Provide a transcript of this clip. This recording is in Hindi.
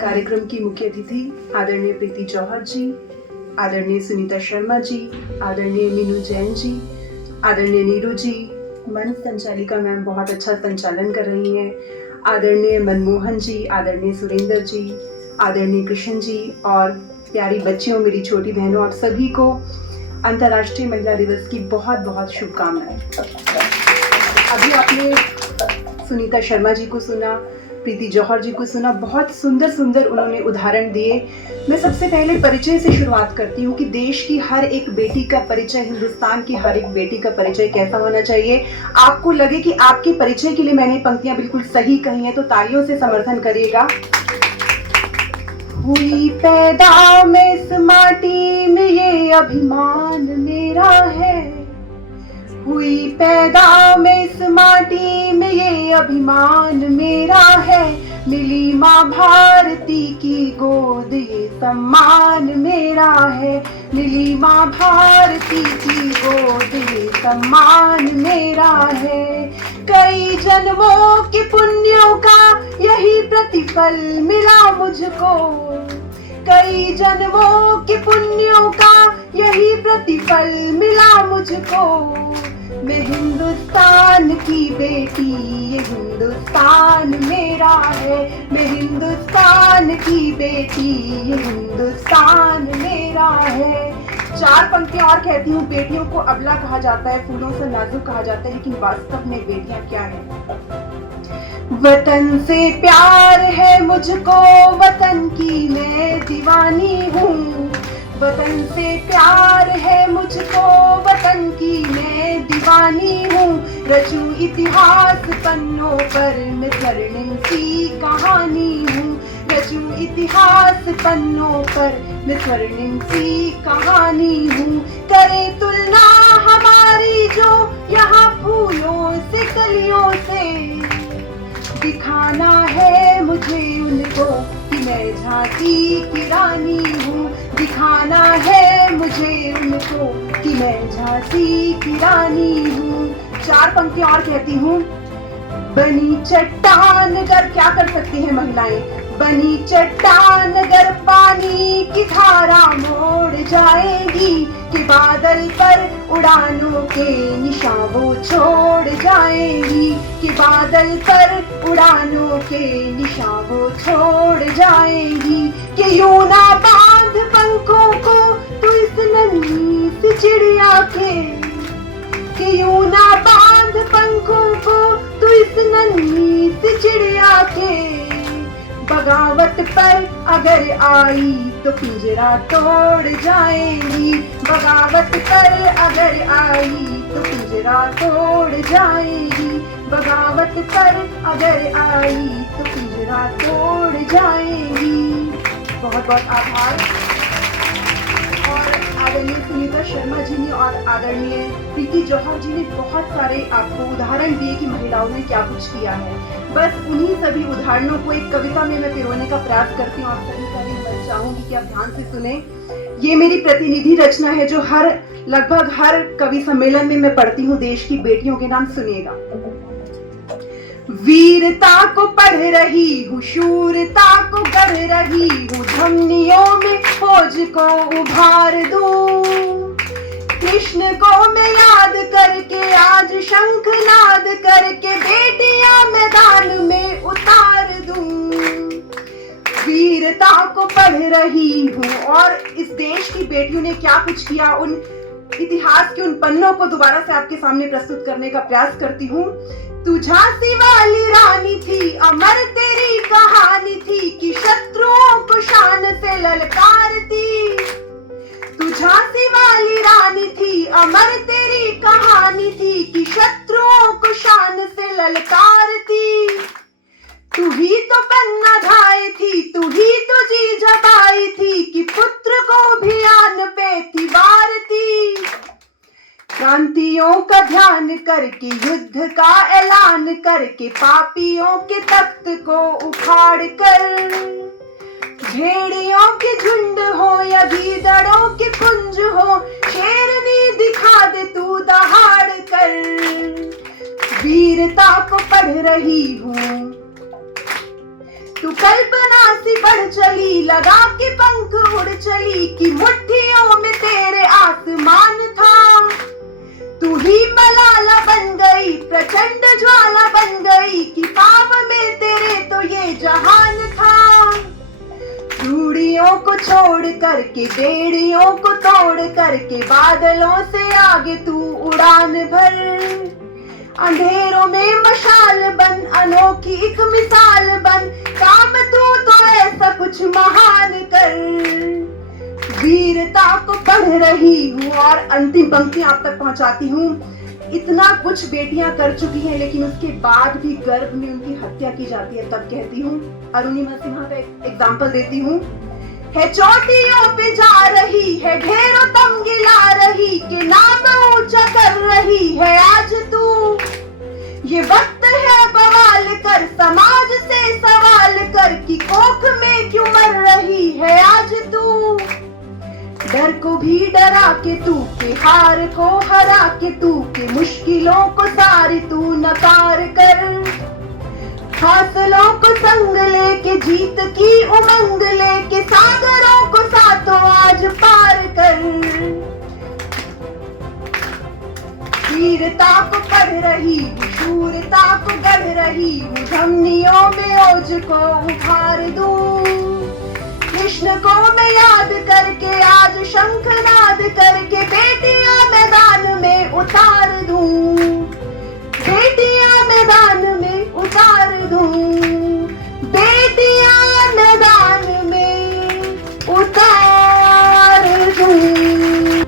कार्यक्रम की मुख्य अतिथि आदरणीय प्रीति जौहर जी, आदरणीय सुनीता शर्मा जी, आदरणीय मीनू जैन जी, आदरणीय नीरू जी, मंच संचालिका मैम बहुत अच्छा संचालन कर रही हैं, आदरणीय मनमोहन जी, आदरणीय सुरेंद्र जी, आदरणीय कृष्ण जी और प्यारी बच्चियों, मेरी छोटी बहनों, आप सभी को अंतर्राष्ट्रीय महिला दिवस की बहुत बहुत शुभकामनाएं। अभी आपने सुनीता शर्मा जी को सुना, प्रीति जौहर जी को सुना, बहुत सुंदर सुंदर उन्होंने उदाहरण दिए। मैं सबसे पहले परिचय से शुरुआत करती हूँ कि देश की हर एक बेटी का परिचय, हिंदुस्तान की हर एक बेटी का परिचय कैसा होना चाहिए। आपको लगे कि आपके परिचय के लिए मैंने पंक्तियां बिल्कुल सही कही हैं तो तालियों से समर्थन करिएगा। हुई पैदा मैं इस माटी में, ये अभिमान मेरा है। हुई पैदा मैं इस माटी में, ये अभिमान मेरा है। मिली माँ भारती की गोद, ये सम्मान मेरा है। मिली माँ भारती की गोद, ये सम्मान मेरा है। कई जन्मों के पुण्यों का यही प्रतिफल मिला मुझको। कई जन्मों के पुण्यों का यही प्रतिफल मिला मुझको। मैं हिंदुस्तान की बेटी, ये हिंदुस्तान मेरा है। मैं हिंदुस्तान की बेटी, ये हिंदुस्तान मेरा है। चार पंक्तियां और कहती हूँ। बेटियों को अबला कहा जाता है, फूलों से नाजुक कहा जाता है, लेकिन वास्तव में बेटियां क्या है? वतन से प्यार है मुझको, वतन की मैं दीवानी हूँ। वतन से प्यार है मुझको, वतन की मैं दीवानी हूँ। रचूं इतिहास पन्नों पर मैं स्वर्णिम सी कहानी हूँ। रचूं इतिहास पन्नों पर मैं स्वर्णिम सी कहानी हूँ। करे तुलना हमारी जो यहाँ फूलों से कलियों से, दिखाना है मुझे उनको कि मैं झांसी की रानी हूँ। दिखाना है मुझे उनको कि मैं झांसी की रानी हूँ। चार पंक्तियां और कहती हूँ। बनी चट्टान अगर क्या कर सकती हैं महिलाएं? बनी चट्टान अगर पानी की धारा मोड़ जाएगी, कि बादल पर उड़ानों के निशान वो छोड़ जाएंगी। कि बादल पर उड़ानों के निशान वो छोड़ जाएंगी। कि यूं ना बांध पंखों को तू इस नन्ही सी चिड़िया के। कि यूं ना बांध पंखों को तू इस नन्ही सी चिड़िया के। बगावत पर अगर आई तो पिंजरा तोड़ जाएंगी। बगावत पर अगर आई तो पिंजरा तोड़ जाएंगी। बगावत पर अगर आई तो पिंजरा तोड़ जाएंगी। बहुत बहुत आभार। और आदरणीय सुनीता शर्मा जी ने और आदरणीय प्रीति जौहर जी ने बहुत सारे आपको उदाहरण दिए कि महिलाओं ने क्या कुछ किया है। बस उन्हीं सभी उदाहरणों को एक कविता में मैं पिरोने का प्रयास करती हूँ। आप सभी का भी मैं चाहूंगी कि आप ध्यान से सुने। ये मेरी प्रतिनिधि रचना है जो लगभग हर कवि सम्मेलन में मैं पढ़ती हूँ। देश की बेटियों के नाम सुनिएगा। वीरता को पढ़ रही हूँ, शूरता को गढ़ रही हूँ। धमनियों में फौज को उभार दूं। कृष्ण को मैं याद करके आज शंखनाद करके बेटियां मैदान में उतार दूं। वीरता को पढ़ रही हूँ और इस देश की बेटियों ने क्या कुछ किया, उन इतिहास के उन पन्नों को दोबारा से आपके सामने प्रस्तुत करने का प्रयास करती हूँ। तू झांसी वाली रानी थी, अमर तेरी कहानी थी, कि शत्रुओं को शान से ललकारती। तू झांसी वाली रानी थी, अमर तेरी कहानी थी, कि शत्रुओं को शान से ललकारती। तू ही तो पन्ना ढाई थी, तू ही तो जी जबाई थी, कि पुत्र को अभियान पे थी वारती। क्रांतियों का ध्यान करके, युद्ध का ऐलान करके, पापियों के तख्त को उखाड़ कर, भेड़ियों के झुंड हो या गीदड़ों के पुंज हो, शेरनी दिखा दे तू दहाड़ कर। वीरता को पढ़ रही हूँ, तू कल्पना सी बढ़ चली, लगा के पंख उड़ चली, कि मुट्ठियों में तेरे आसमान था। तू ही मलाला बन गई, प्रचंड ज्वाला बन गई, कि पाव में तेरे तो ये जहान था। रूढ़ियों को छोड़ करके, बेड़ियों को तोड़ करके, बादलों से आगे तू उड़ान भर। अंधेरों में मशाल बन, अनोखी एक मिसाल बन, काम तू तो ऐसा कुछ महान कर। वीरता को पढ़ रही हूँ और अंतिम पंक्ति आप तक पहुंचाती हूँ। इतना कुछ बेटियां कर चुकी हैं, लेकिन उसके बाद भी गर्भ में उनकी हत्या की जाती है। तब कहती हूँ, अरुणिमा सिन्हा का एग्जाम्पल देती हूँ, है चोटियों पे जा रही है, ढेरों तमगे ला रही, के नाम ऊंचा कर रही है आज तू। ये वक्त है बवाल कर, समाज से सवाल कर, कि कोख में क्यों मर रही है आज तू। डर को भी डरा के तू, के हार को हरा के तू, के मुश्किलों को सारी तू नकार कर। हासिलों को संग लेके, जीत की उमंग लेके, सागरों को साथों आज पार कर। वीरता को पढ़ रही हूँ, शूरता को गढ़ रही हूँ, धमनियों में ओज को उभार दूं। कृष्ण को मैं याद करके, आज शंखनाद करके, बेटियां मैदान में उतार